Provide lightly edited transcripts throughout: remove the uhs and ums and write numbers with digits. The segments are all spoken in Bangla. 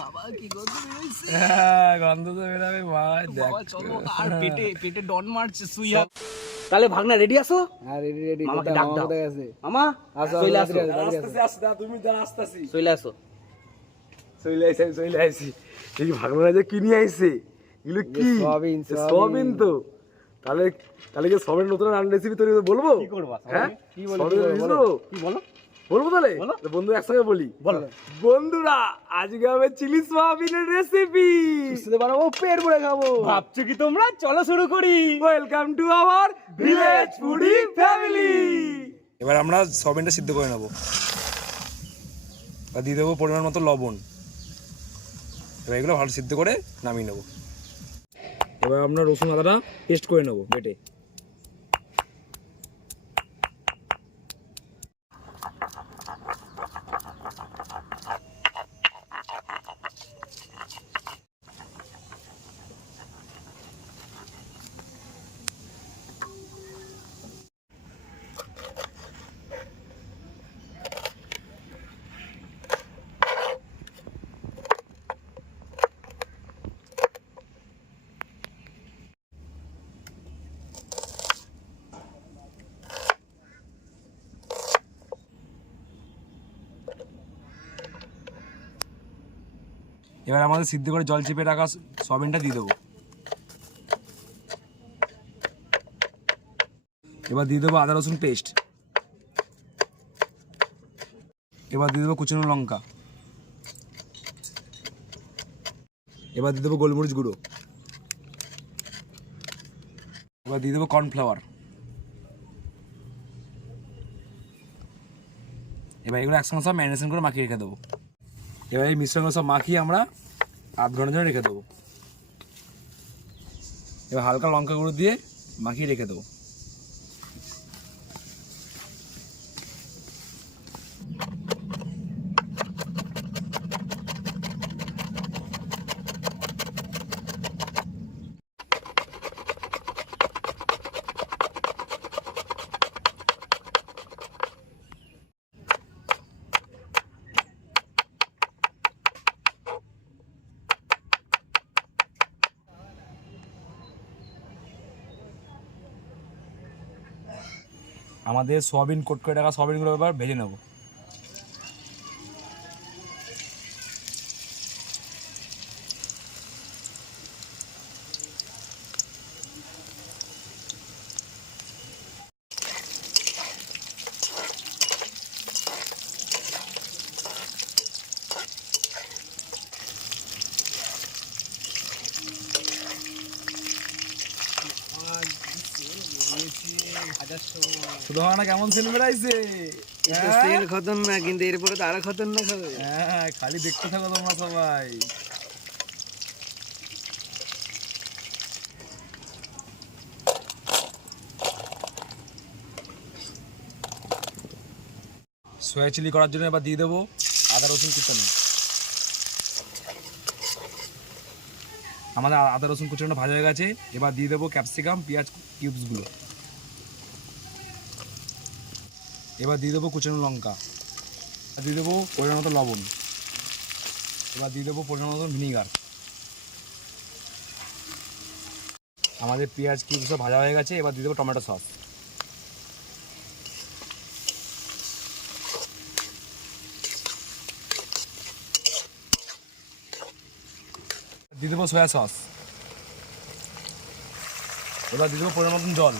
বাবা কি গন্ধ বেরোইছে। গন্ধ তো বেরাবে ভাই, দেখ বাবা চলো, আর পেটে পেটে ডন মারছে সুইয়া। তাহলে ভাগনা রেডি আছো? হ্যাঁ রেডি রেডি। মামাকে কোথায় ডাক মামা দাও। কোথায় গেছে? মামা আসো, চলে আসো, আসো, আসতেছি আসতে তুমি যা আসতেছি চলে আসো। চলে আইছি এই ভাগনা যে কিনে আইছে এগুলো কি সয়াবিন, সয়াবিন তো তাহলে তাহলে কি সয়াবিন নতুন রেসিপি তৈরি করে বলবো কি করবা? হ্যাঁ কি বলো, সয়াবিনের কি বীজ বলো, দেবো? কি বলো? বলবো তাহলে বলো। তো বন্ধু একসঙ্গে বলি বলো। বন্ধুরা আজকে হবে চিলি সয়াবিনের রেসিপি সুস্থে বানাবো, পেট ভরে খাবো। ভাবছো কি তোমরা? চলো শুরু করি। Welcome to our village foodie family. এবার আমরা সয়াবিনটা সিদ্ধ করে নেব, আর দিয়ে দেবো পরিমাণ মতো লবণ। এবার এগুলো ভালো সিদ্ধ করে নামিয়ে নেব। এবার আমরা রসুন আদাটা পেস্ট করে নেব বেটে। এবার আমাদের সিদ্ধ করে জল চেপে রাখা সয়াবিনটা দিয়ে দেবো। এবার দিয়ে দেবো আদা রসুন পেস্ট। এবার দিয়ে দেবো কুচানো লঙ্কা। এবার দিয়ে দেবো গোলমরিচ গুঁড়ো। এবার দিয়ে দেবো কর্নফ্লাওয়ার। এবার এগুলো একসঙ্গে সব ম্যারিনেশন করে মাখিয়ে রেখে দেবো। এবার এই মিশ্রণগুলো সব মাখিয়ে আমরা আধ ঘন্টার জন্য রেখে দেবো। এবার হালকা লঙ্কা গুঁড়ো দিয়ে মাখিয়ে রেখে দেবো। আমাদের সয়াবিন কোট করে রাখা সয়াবিনগুলো এবার ভেজে নেব। শুধু না কেমন সেল বেড়াইছে? তেল খতরনাক, কিন্তু এরপরে তো আরো খতরনাক হবে। হ্যাঁ খালি দেখতে থাকো তোমরা সবাই। সয়া চিলি করার জন্য এবার দিয়ে দেবো আদা রসুন কুচানো। আমাদের আদা রসুন কুচানো ভাজা হয়ে গেছে। এবার দিয়ে দেবো ক্যাপসিকাম পেঁয়াজ কিউবসগুলো। এবার দিয়ে দেবো কুচানো লঙ্কা। আর দিয়ে দেবো পরিমাণ মতো লবণ। এবার দিয়ে দেবো পরিমাণ মতো ভিনিগার। আমাদের পেঁয়াজ কিউবস সব ভাজা হয়ে গেছে। এবার দিয়ে দেবো টমেটো সস। দিয়ে দেবো সয়া সস। এবার দিয়ে দেবো পরিমাণ মতন জল।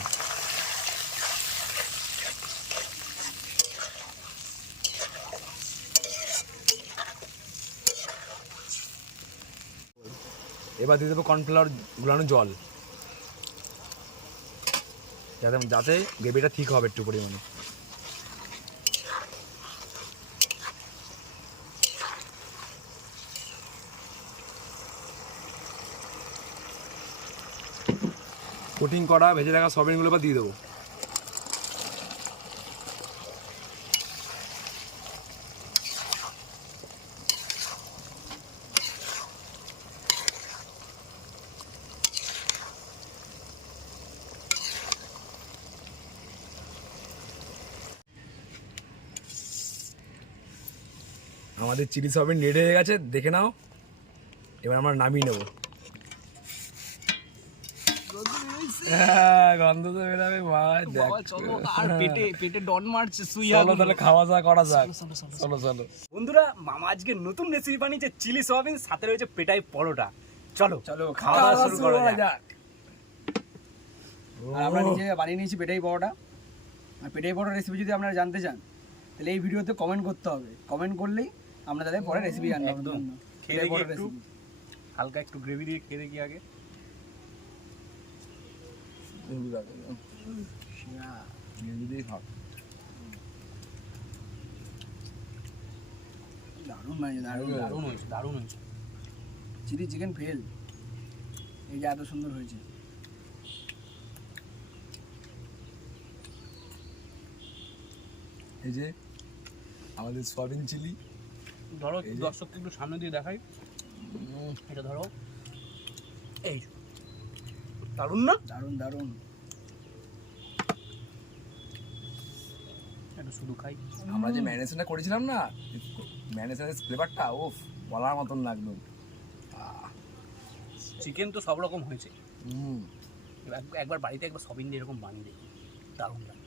এবার দিয়ে দেবো কর্নফ্লাওয়ার গুলানো জল, যাতে যাতে গ্রেভিটা ঠিক হবে একটু পরিমাণে। কোটিং করা ভেজে রাখা সয়াবিনগুলো এবার দিয়ে দেবো। আমাদের আমাদের চিলি সয়াবিন রেডি হয়ে গেছে, দেখে নাও। এবার আমরা নামিয়ে নেবো। গন্ধ তো বেরোবে ভাই, দেখ। বাবা, চলো আর পেটে ডন মারছে সুই চলো তাহলে খাওয়া দাওয়া করা যাক। চলো চলো বন্ধুরা, মামা আজকে নতুন রেসিপি বানিয়েছে চিলি সয়াবিন, সাথে রয়েছে পেটাই পরোটা। চলো চলো খাওয়া দাওয়া শুরু করা যাক। আর আমরা নিজে বানিয়ে নিয়েছি পেটাই পরোটা। আর পেটাই পরোটা রেসিপি যদি আপনারা জানতে চান তাহলে এই ভিডিওতে কমেন্ট করতে হবে। কমেন্ট করলেই আমরা তাদের পরে রেসিপি আনবো আপনাদের জন্য। খেয়ে পেটাই দেখি পরোটা একটু। রেসিপি হালকা একটু গ্রেভি দিয়ে খেয়ে দেখি আগে। দারুণ বানিয়েছে, দারুণ দারুণ হয়েছে, দারুণ হয়েছে। চিলি চিকেন ফেল, এই যে এত সুন্দর হয়েছে। এই যে আমাদের সয়াবিন চিলি। ধরো দর্শককে একটু সামনে দিয়ে দেখাই, এটা ধরো। এই দারুণ না? দারুণ দারুণ। একটু শুধু খাই। আমরা যে ম্যারিনেশনটা করেছিলাম না, ম্যারিনেশনের ফ্লেভারটা ওফ বলার মতন লাগলো। চিকেন তো সব রকম হয়েছে, হুম, একবার বাড়িতে একবার সবিন দিয়ে এরকম বানিয়ে দেখি, দারুণ লাগে।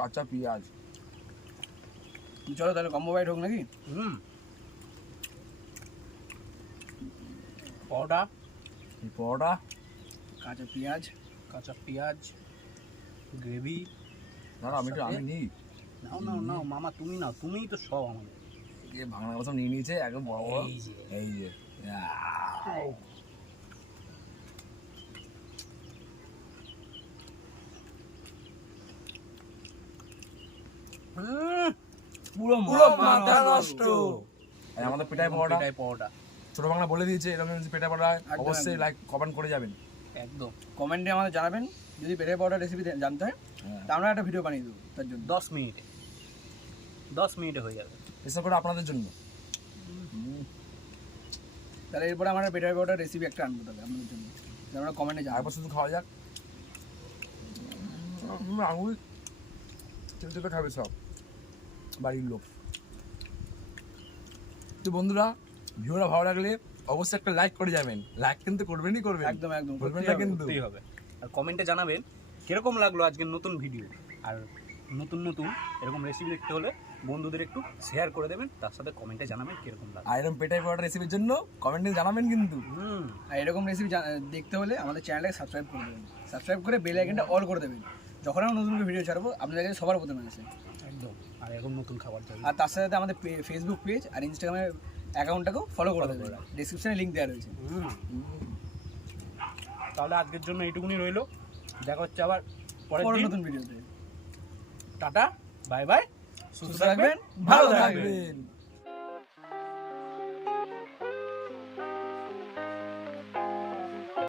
কাঁচা পেঁয়াজ। চলো তাহলে কম্বো বাইট হোক নাকি? পরোটা, এই পরোটা, কাঁচা পেঁয়াজ, কাঁচা পেঁয়াজ, গ্রেভি। দাঁড়া আমি নিই। নাও নাও নাও মামা, তুমি নাও, তুমিই তো সব আমাদের। ভাঙা মতো নিয়ে নিয়েছে একদম বড় বড়। এই যে। এই যে পুরো মাথা নষ্ট। আর আমাদের পেটাই পরোটা, পেটাই পরোটা ছোট বাংলা বলে দিয়েছে এরকম পেটাই পরোটা। একদম, অবশ্যই একদম। লাইক কমেন্ট করে যাবেন। একদম। কমেন্টে আমাদের জানাবেন যদি পেটাই পরোটা রেসিপি জানতে হয়, তা আমরা একটা ভিডিও বানিয়ে দেবো তার জন্য। 10 মিনিটে, 10 মিনিটে হয়ে যাবে। এসব করে আপনাদের জন্য। তাহলে এরপরে আমরা পেটাই পরোটা রেসিপি একটা আনবো তাহলে আপনাদের জন্য, যেটা আমরা কমেন্টে জানাবো। একবার শুধু খাওয়া যাক। আঙুল চেপে চেপে খাবে সব বাড়ির লোক। তো বন্ধুরা, ভিডিওটা ভালো লাগলে অবশ্যই একটা লাইক করে যাবেন। লাইক কিন্তু করবেনই করবেন, একদম একদম বলবেন করতেই না হবে। কিন্তু। করতেই হবে। আর কমেন্টে জানাবেন কিরকম লাগলো আজকের নতুন ভিডিও। আর নতুন নতুন এরকম রেসিপি দেখতে হলে বন্ধুদের একটু শেয়ার করে দেবেন, তার সাথে কমেন্টে জানাবেন কিরকম লাগলো। আর এরকম পেটাই পরোটা রেসিপির জন্য কমেন্টে জানাবেন কিন্তু। আর এরকম রেসিপি দেখতে হলে আমাদের চ্যানেলটাকে সাবস্ক্রাইব করে দেবেন। সাবস্ক্রাইব করে বেল আইকনটা অল করে দেবেন। যখন আমরা নতুন ভিডিও ছাড়বো আপনাদের কাছে সবার প্রথমে আসে। একদম। আর এরকম নতুন খাবার চাই। আর তার সাথে সাথে আমাদের ফেসবুক পেজ আর ইনস্টাগ্রামের অ্যাকাউন্টটাকেও ফলো করে দেবেন। ডেসক্রিপশনে লিঙ্ক দেওয়া রয়েছে। তাহলে আজকের জন্য এইটুকুনি রইলো, দেখা হচ্ছে আবার পরের পরে দিন। নতুন ভিডিওতে। টাটা, বাই বাই, সুস্থ থাকবেন, ভালো থাকবেন। থাকবেন।